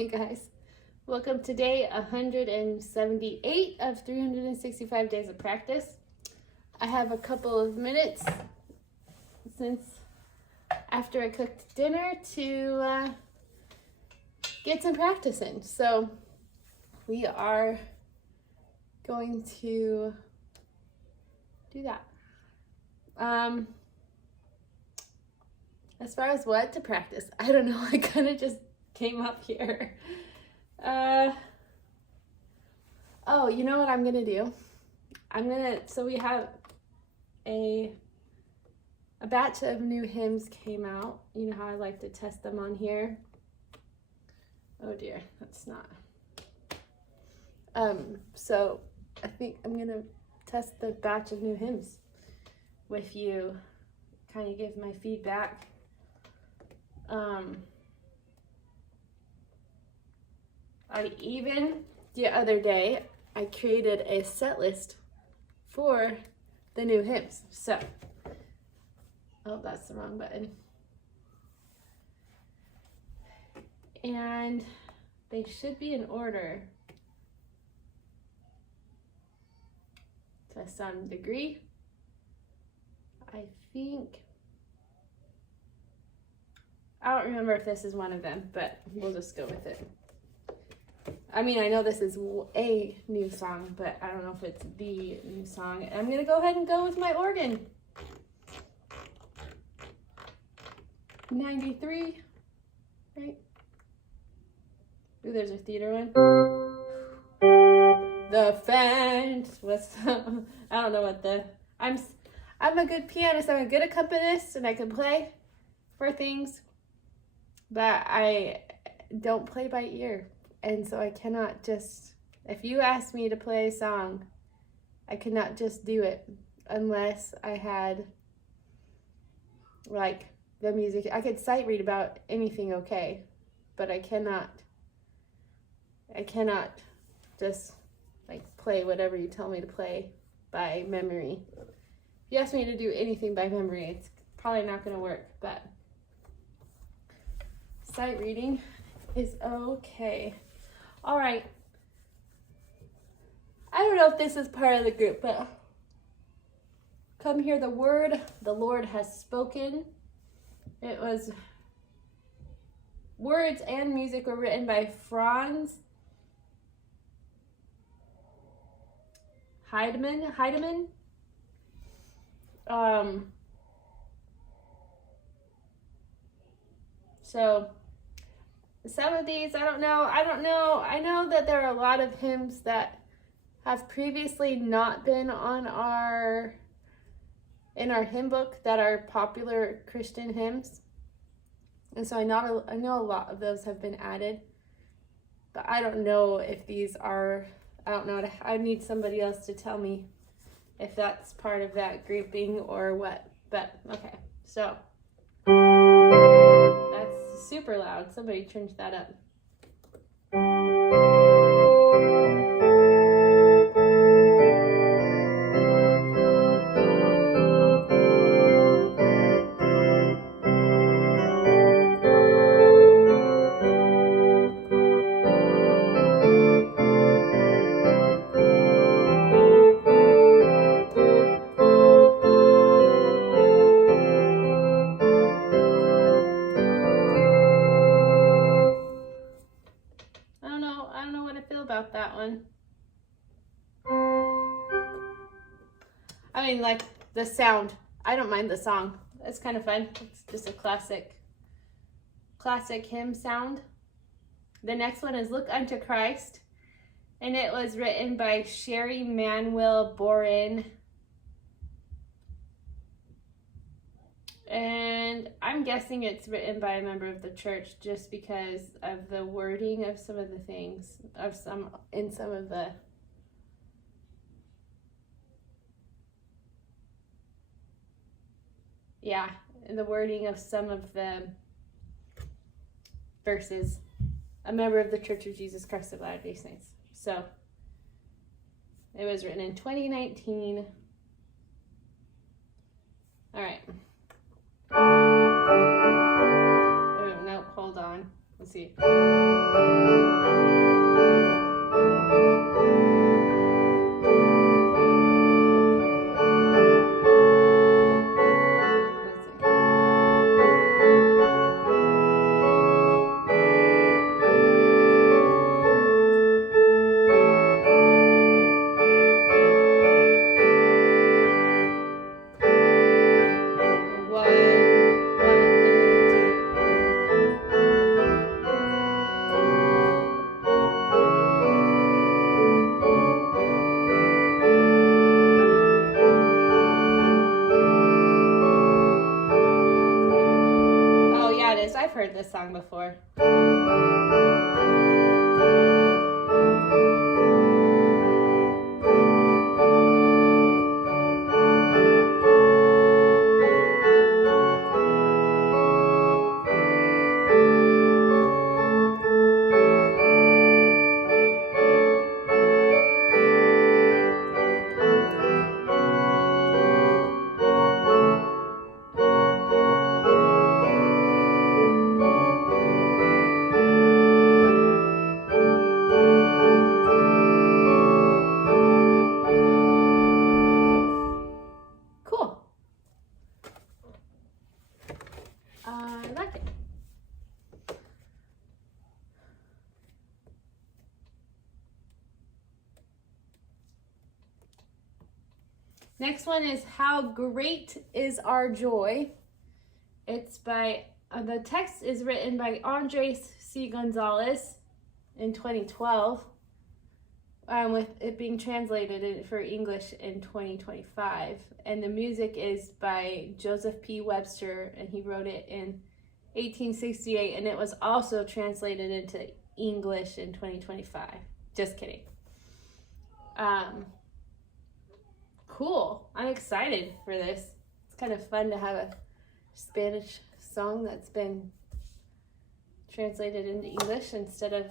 Hey guys, welcome to day 178 of 365 days of practice. I have a couple of minutes since after I cooked dinner to get some practice in. So we are going to do that. As far as what to practice, I don't know. I kind of just came up here. Oh, you know what I'm gonna do? So we have a batch of new hymns came out. You know how I like to test them on here. Oh dear, that's not. So I think I'm gonna test the batch of new hymns with you, kind of give my feedback. The other day, I created a set list for the new hymns. So, oh, that's the wrong button. And they should be in order to some degree. I don't remember if this is one of them, but we'll just go with it. I mean, I know this is a new song, but I don't know if it's the new song. I'm going to go ahead and go with my organ. 93, right? Ooh, there's a theater one. The fence was, I don't know what I'm a good pianist, I'm a good accompanist, and I can play for things, but I don't play by ear. And so I cannot just, if you ask me to play a song, I could not just do it unless I had like the music. I could sight read about anything, okay, but I cannot just like play whatever you tell me to play by memory. If you ask me to do anything by memory, it's probably not going to work, but sight reading is okay. All right. I don't know if this is part of the group, but come hear the word the Lord has spoken. It was words and music were written by Franz Heidemann. So some of these, I don't know. I know that there are a lot of hymns that have previously not been on in our hymn book that are popular Christian hymns. And so I know a lot of those have been added, but I don't know if these are, I don't know. I need somebody else to tell me if that's part of that grouping or what, but okay. So that's super loud. Somebody change that up. I don't know what I feel about that one. I mean, like the sound. I don't mind the song. It's kind of fun. It's just a classic hymn sound. The next one is Look Unto Christ, and it was written by Sherry Manuel Borin. And I'm guessing it's written by a member of the church just because of the wording of some of the things, in some of the the wording of some of the verses. A member of the Church of Jesus Christ of Latter-day Saints. So it was written in 2019. All right. Oh, no, hold on. Let's see. I've heard this song before. I like it. Next one is How Great Is Our Joy. It's by, the text is written by Andres C. Gonzalez in 2012, with it being translated for English in 2025. And the music is by Joseph P. Webster, and he wrote it in 1868, and it was also translated into English in 2025. Just kidding. Cool. I'm excited for this. It's kind of fun to have a Spanish song that's been translated into English instead of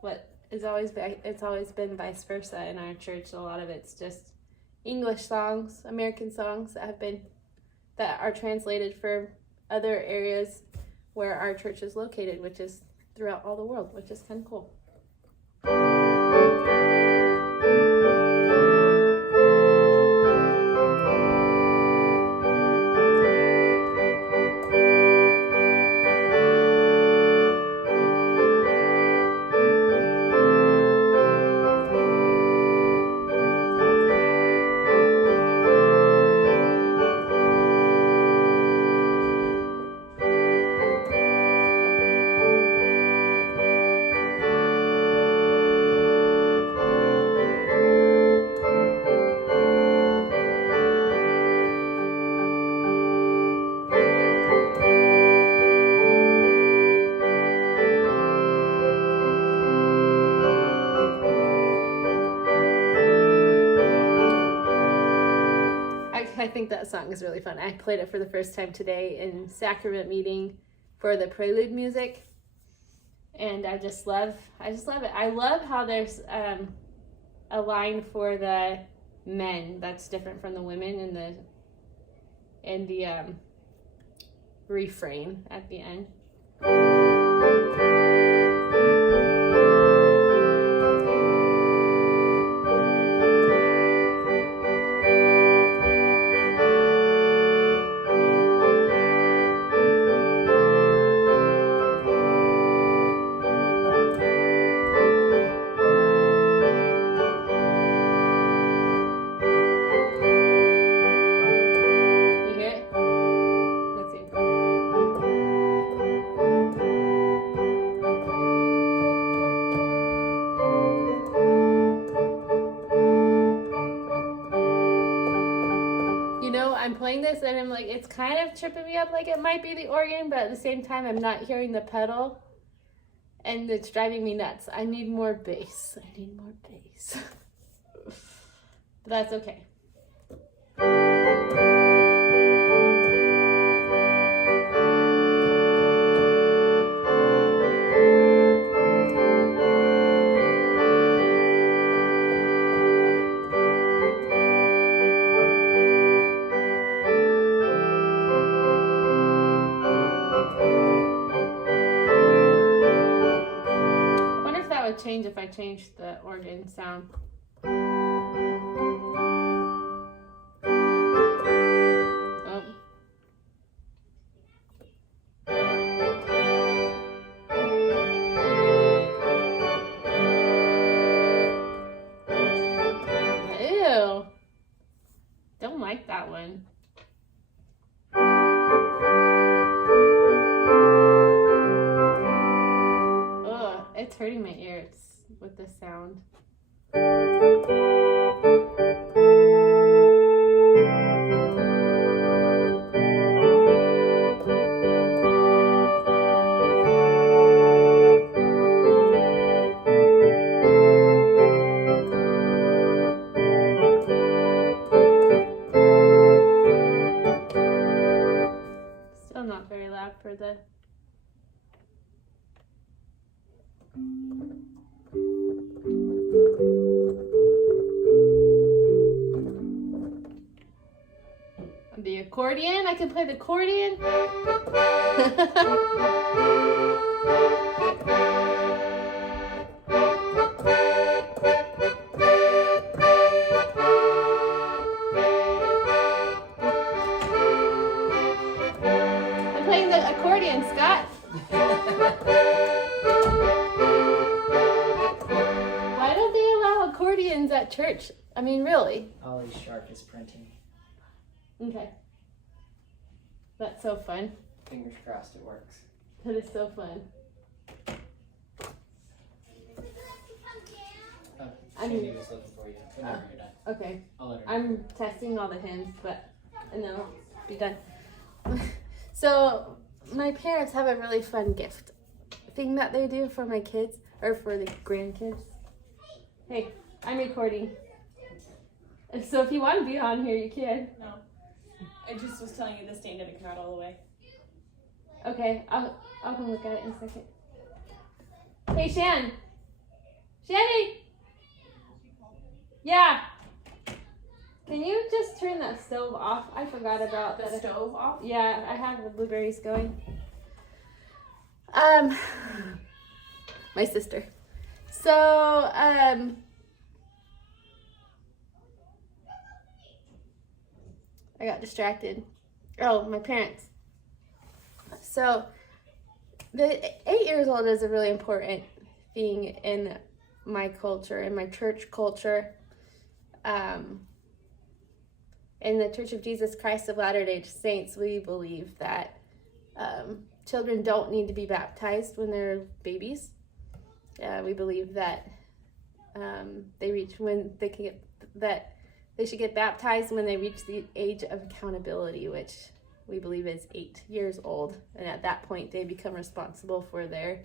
what is always been, it's always been vice versa in our church. A lot of it's just English songs, American songs that are translated for other areas where our church is located, which is throughout all the world, which is kind of cool. I think that song is really fun. I played it for the first time today in sacrament meeting for the prelude music, and I just love it. I love how there's a line for the men that's different from the women in the refrain at the end. I'm playing this and I'm like, it's kind of tripping me up like it might be the organ, but at the same time I'm not hearing the pedal and it's driving me nuts. I need more bass. But that's okay. would change if I changed the organ sound. Don't like that one. Oh, it's hurting my ears with the sound. Not very loud for the accordion. I can play the accordion. Playing the accordion, Scott. Why don't they allow accordions at church? I mean, really? Ollie Shark is printing. Okay. That's so fun. Fingers crossed it works. That is so fun. Shandy was looking for you. Whenever you're done. Okay. I'll let her I'm testing all the hymns, and then I'll be done. So my parents have a really fun gift thing that they do for my kids, or for the grandkids. Hey, I'm recording. And so if you want to be on here, you can. No. I just was telling you the stain didn't come out all the way. Okay, I'll come look at it in a second. Hey, Shan. Shanny! Yeah. Can you just turn that stove off? I forgot about The stove off? Yeah, I have the blueberries going. My sister. So, I got distracted. Oh, my parents. So, the 8 years old is a really important thing in my culture, in my church culture. In the Church of Jesus Christ of Latter-day Saints, we believe that children don't need to be baptized when they're babies. We believe that they should get baptized when they reach the age of accountability, which we believe is 8 years old, and at that point they become responsible for their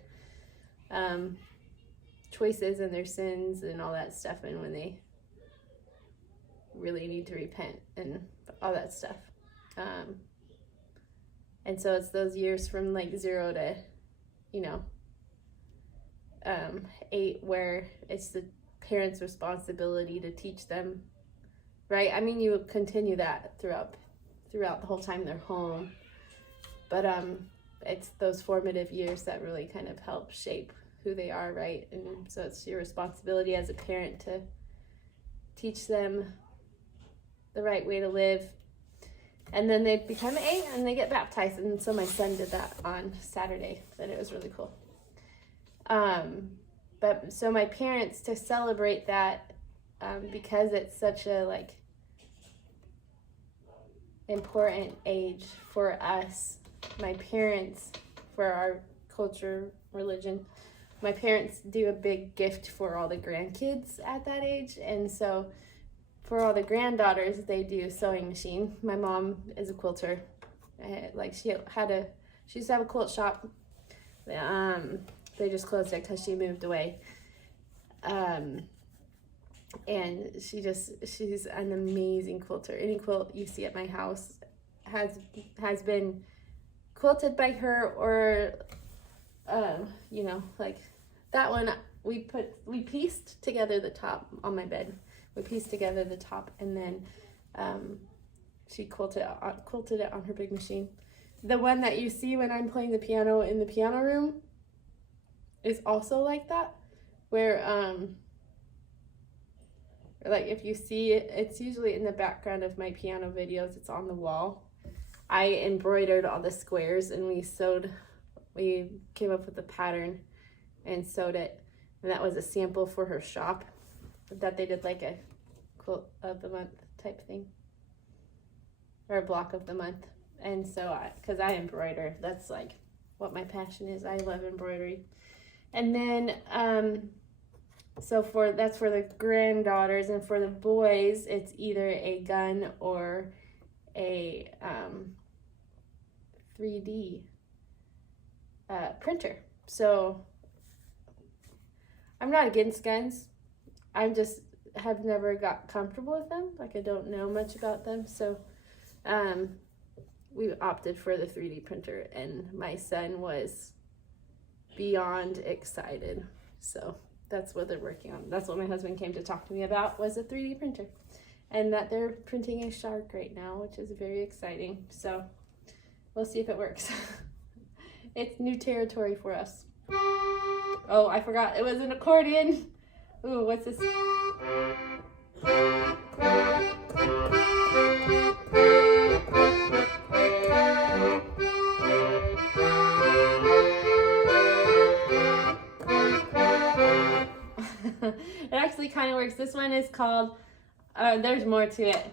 choices and their sins and all that stuff, and when they really need to repent and all that stuff. And so it's those years from like 0 to 8 where it's the parents' responsibility to teach them, right? I mean, you continue that throughout the whole time they're home, but it's those formative years that really kind of help shape who they are, right? And so it's your responsibility as a parent to teach them the right way to live. And then they become 8 and they get baptized. And so my son did that on Saturday, and it was really cool. But so my parents, to celebrate that, because it's such a important age for us, my parents, for our culture, religion, my parents do a big gift for all the grandkids at that age. And so for all the granddaughters, they do a sewing machine. My mom is a quilter. She used to have a quilt shop. They just closed it because she moved away. And she's an amazing quilter. Any quilt you see at my house has been quilted by her, or that one we pieced together the top on my bed. We pieced together the top, and then she quilted it on her big machine. The one that you see when I'm playing the piano in the piano room is also like that, where like if you see it, it's usually in the background of my piano videos. It's on the wall. I embroidered all the squares, and we came up with a pattern and sewed it, and that was a sample for her shop that they did, like a quote of the month type thing, or a block of the month. And so because I embroider, that's like what my passion is. I love embroidery. And then that's for the granddaughters, and for the boys it's either a gun or a 3D printer. So I'm not against guns. I just have never got comfortable with them. Like, I don't know much about them. So we opted for the 3D printer, and my son was beyond excited. So that's what they're working on. That's what my husband came to talk to me about, was a 3D printer, and that they're printing a shark right now, which is very exciting. So we'll see if it works. It's new territory for us. Oh, I forgot. It was an accordion. Ooh, what's this? It actually kind of works. This one is called, there's more to it.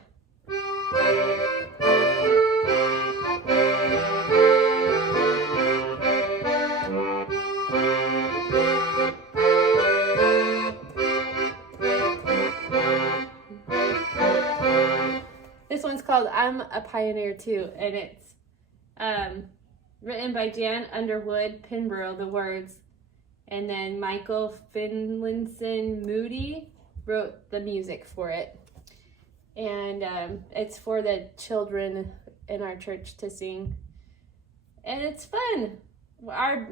This one's called I'm a Pioneer Too, and it's written by Jan Underwood Pinborough, the words, and then Michael Finlinson Moody wrote the music for it. And it's for the children in our church to sing, and it's fun. A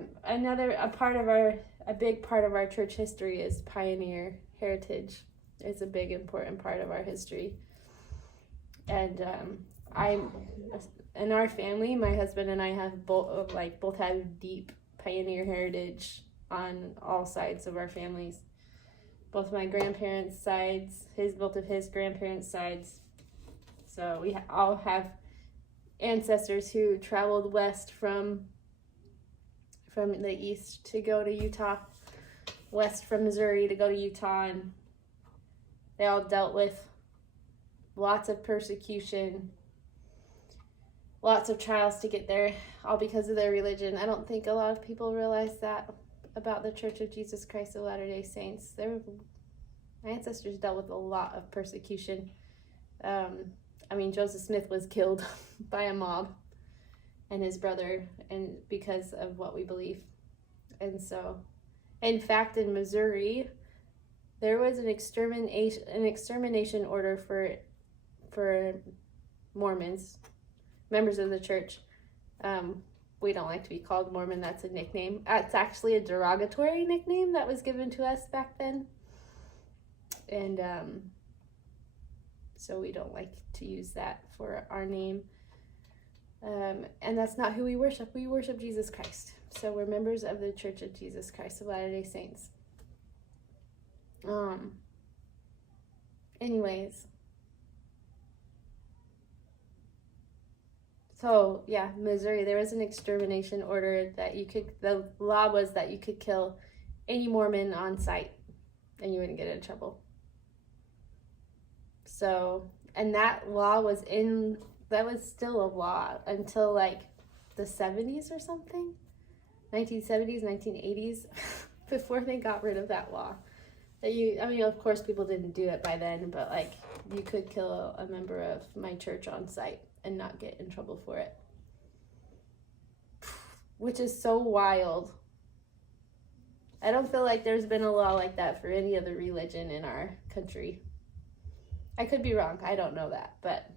big part of our church history is pioneer heritage. It's a big important part of our history. And in our family, my husband and I have both have deep pioneer heritage on all sides of our families. Both my grandparents' sides, both of his grandparents' sides. So we all have ancestors who traveled west from the east to go to Utah, west from Missouri to go to Utah, and they all dealt with lots of persecution, lots of trials to get there, all because of their religion. I don't think a lot of people realize that about the Church of Jesus Christ of Latter-day Saints. My ancestors dealt with a lot of persecution. Joseph Smith was killed by a mob, and his brother, and because of what we believe. And so, in fact, in Missouri, there was an extermination order for Mormons, members of the church. We don't like to be called Mormon. That's a nickname. It's actually a derogatory nickname that was given to us back then. And so we don't like to use that for our name. And that's not who we worship. We worship Jesus Christ. So we're members of the Church of Jesus Christ of Latter-day Saints. Anyways. So, yeah, Missouri, there was an extermination order the law was that you could kill any Mormon on sight and you wouldn't get in trouble. So, and that law was still a law until like the 70s or something, 1970s, 1980s, before they got rid of that law. Of course people didn't do it by then, but like you could kill a member of my church on sight and not get in trouble for it. Which is so wild. I don't feel like there's been a law like that for any other religion in our country. I could be wrong. I don't know that, but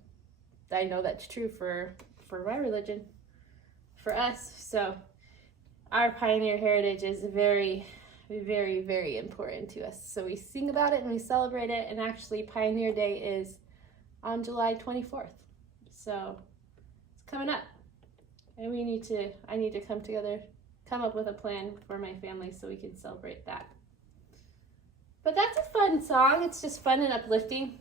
I know that's true for my religion, for us. So our pioneer heritage is very, very, very important to us. So we sing about it and we celebrate it. And actually, Pioneer Day is on July 24th. So it's coming up. And I need to come up with a plan for my family so we can celebrate that. But that's a fun song. It's just fun and uplifting.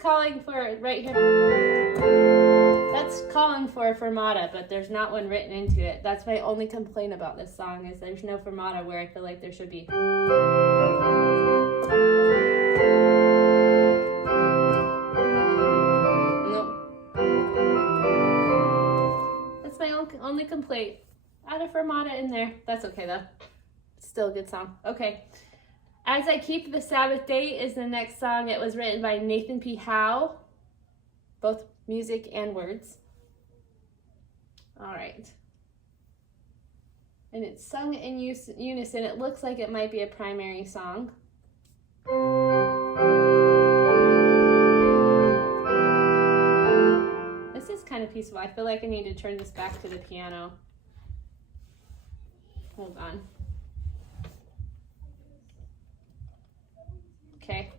Calling for right here. That's calling for a fermata, but there's not one written into it. That's my only complaint about this song is there's no fermata where I feel like there should be. Nope. That's my only complaint. Add a fermata in there. That's okay though. Still a good song. Okay. As I Keep the Sabbath Day is the next song. It was written by Nathan P. Howe, both music and words. All right. And it's sung in unison. It looks like it might be a primary song. This is kind of peaceful. I feel like I need to turn this back to the piano. Hold on. Okay.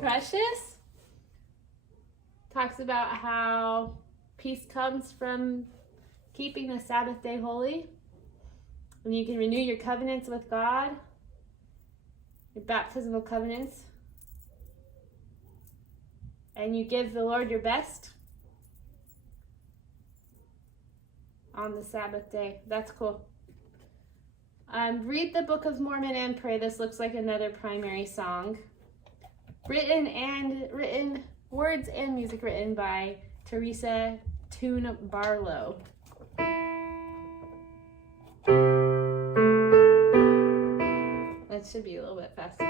Precious talks about how peace comes from keeping the Sabbath day holy, and you can renew your covenants with God, your baptismal covenants, and you give the Lord your best on the Sabbath day. That's cool. Read the Book of Mormon and pray. This looks like another primary song. Written words and music written by Teresa Toon Barlow. That should be a little bit faster.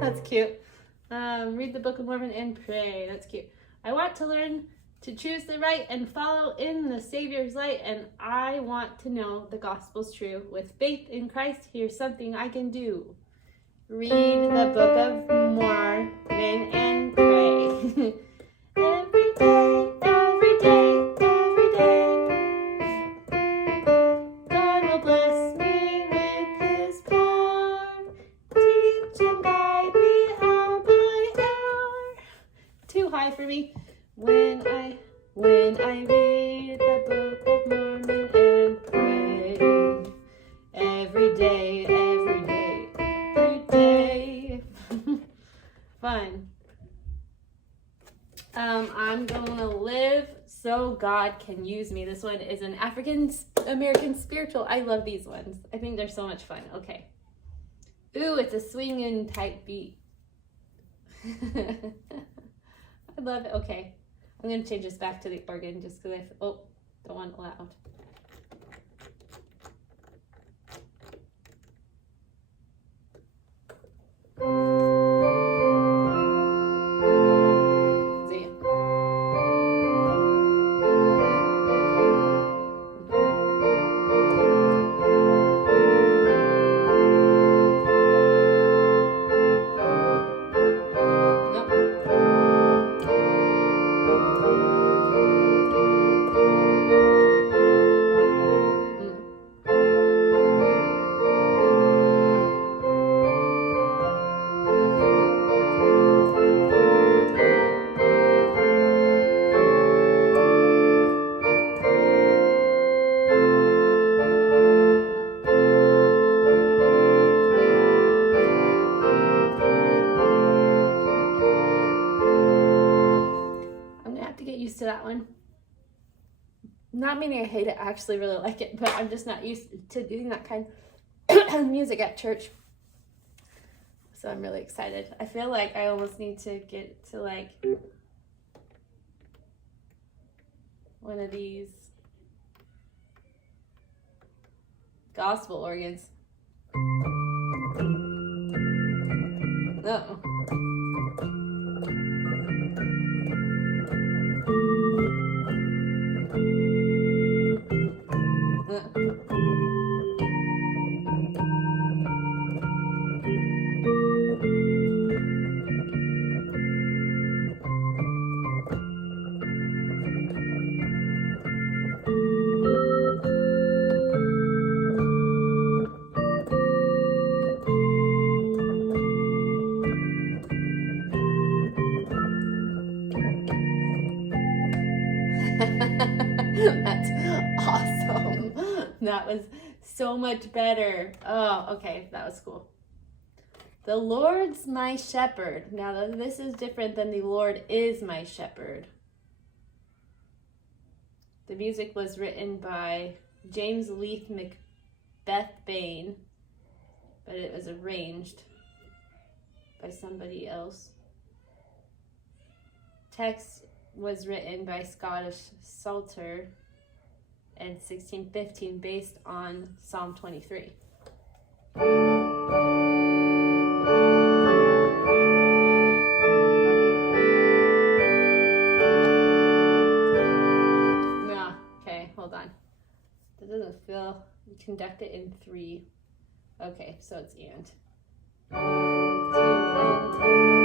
That's cute. Read the Book of Mormon and pray. That's cute. I want to learn to choose the right and follow in the Savior's light, and I want to know the gospel's true. With faith in Christ, here's something I can do. Read the Book of Mormon and pray. Every day, every day, every day. God will bless me with his power. Teach and guide me hour by hour. Too high for me. When I read the Book of Mormon and pray. Every day, every day, every day. Fun. I'm gonna live so God can use me. This one is an African American spiritual. I love these ones. I think they're so much fun. Okay. Ooh, it's a swinging type beat. I love it. Okay. I'm gonna change this back to the organ just because don't want it loud. See. to that one. Not meaning I hate it, I actually really like it, but I'm just not used to doing that kind of music at church. So I'm really excited. I feel like I almost need to get to like one of these gospel organs. Uh-oh. That's awesome. That was so much better. Oh, okay. That was cool. The Lord's my shepherd. Now, this is different than the Lord is my shepherd. The music was written by James Leith Macbeth Bain, but it was arranged by somebody else. Text was written by Scottish Psalter in 1615 based on Psalm 23. No, okay, hold on. That doesn't feel, conduct it in 3. Okay, so it's and. 1, 2,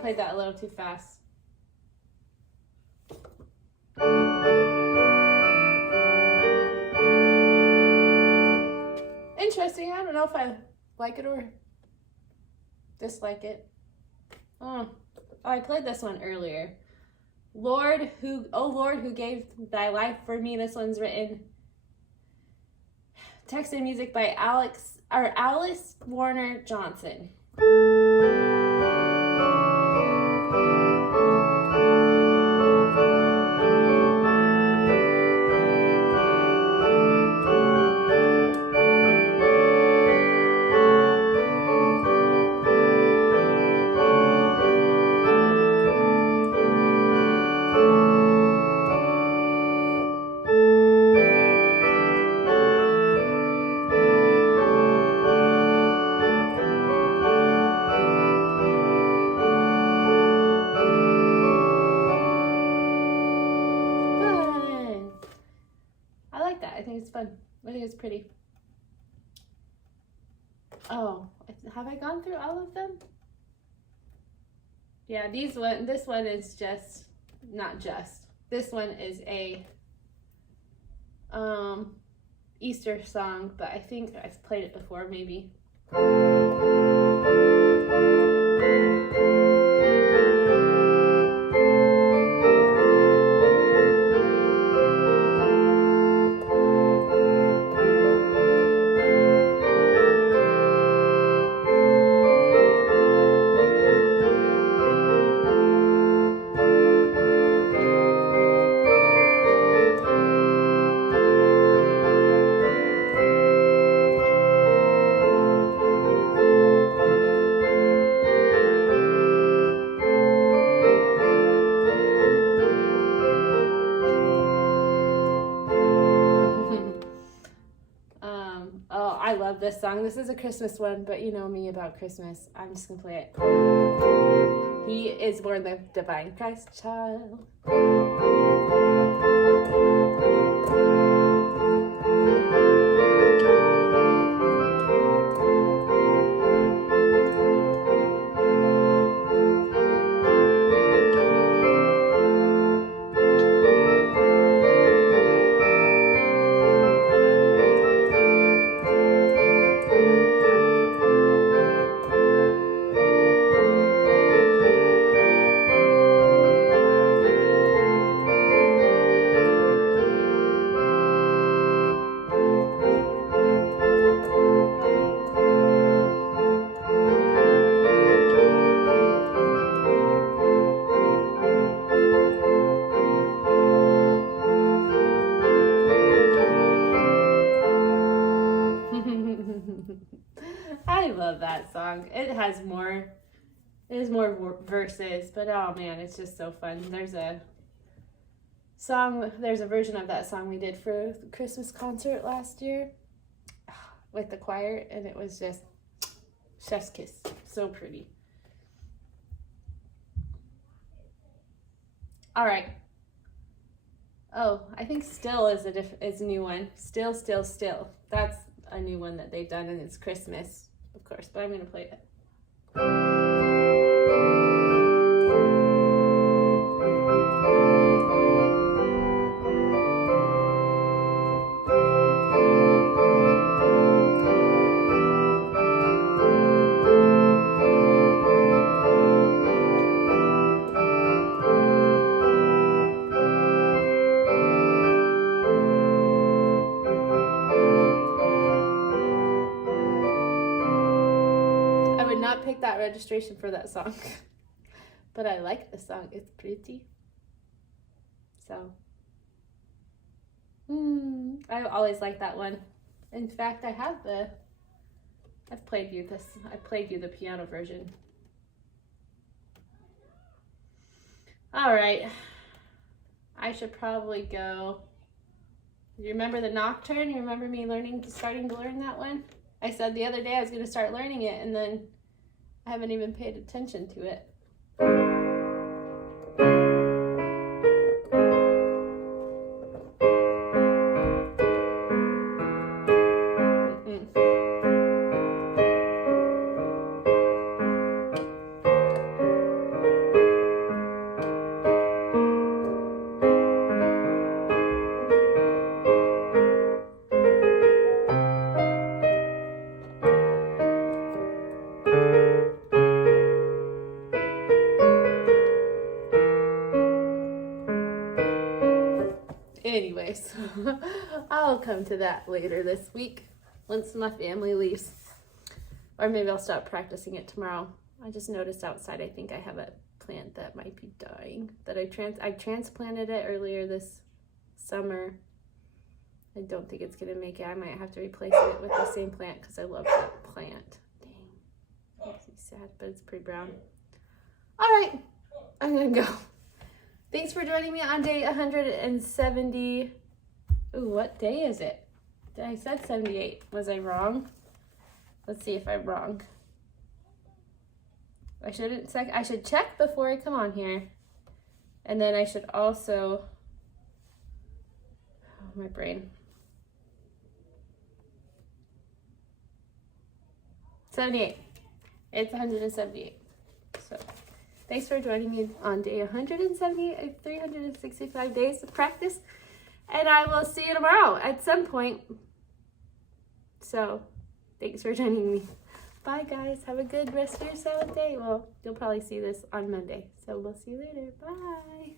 'Played that a little too fast. Interesting. I don't know if I like it or dislike it. Oh, I played this one earlier. Lord, who gave thy life for me. This one's written. Text and music by Alice Warner Johnson. It's fun. I think it's pretty. Oh, have I gone through all of them? Yeah, this one is just, not just. This one is a Easter song, but I think I've played it before, maybe. I love this song. This is a Christmas one, but you know me about Christmas. I'm just gonna play it. He is born the divine Christ child. love that song. It has more verses, but oh man, it's just so fun. There's a version of that song we did for the Christmas concert last year with the choir, and it was just chef's kiss. So pretty. All right. Oh, I think Still is a new one. Still. That's a new one that they've done, and it's Christmas, of course, but I'm going to play it. Not pick that registration for that song, but I like the song. It's pretty. So I always like that one. In fact, I played you the piano version. All right, I should probably go. You remember the Nocturne? You remember me starting to learn that one? I said the other day I was going to start learning it, and then I haven't even paid attention to it. Anyways, I'll come to that later this week once my family leaves. Or maybe I'll stop practicing it tomorrow. I just noticed outside I think I have a plant that might be dying. That I transplanted it earlier this summer. I don't think it's going to make it. I might have to replace it with the same plant because I love that plant. Dang. Makes me sad, but it's pretty brown. All right, I'm going to go. Thanks for joining me on day 170. Ooh, what day is it? I said 78. Was I wrong? Let's see if I'm wrong. I should check before I come on here. And then I should also, my brain. 78. It's 178. So thanks for joining me on day 178 of 365 days of practice. And I will see you tomorrow at some point. So thanks for joining me. Bye, guys. Have a good rest of your Sabbath day. Well, you'll probably see this on Monday. So we'll see you later. Bye.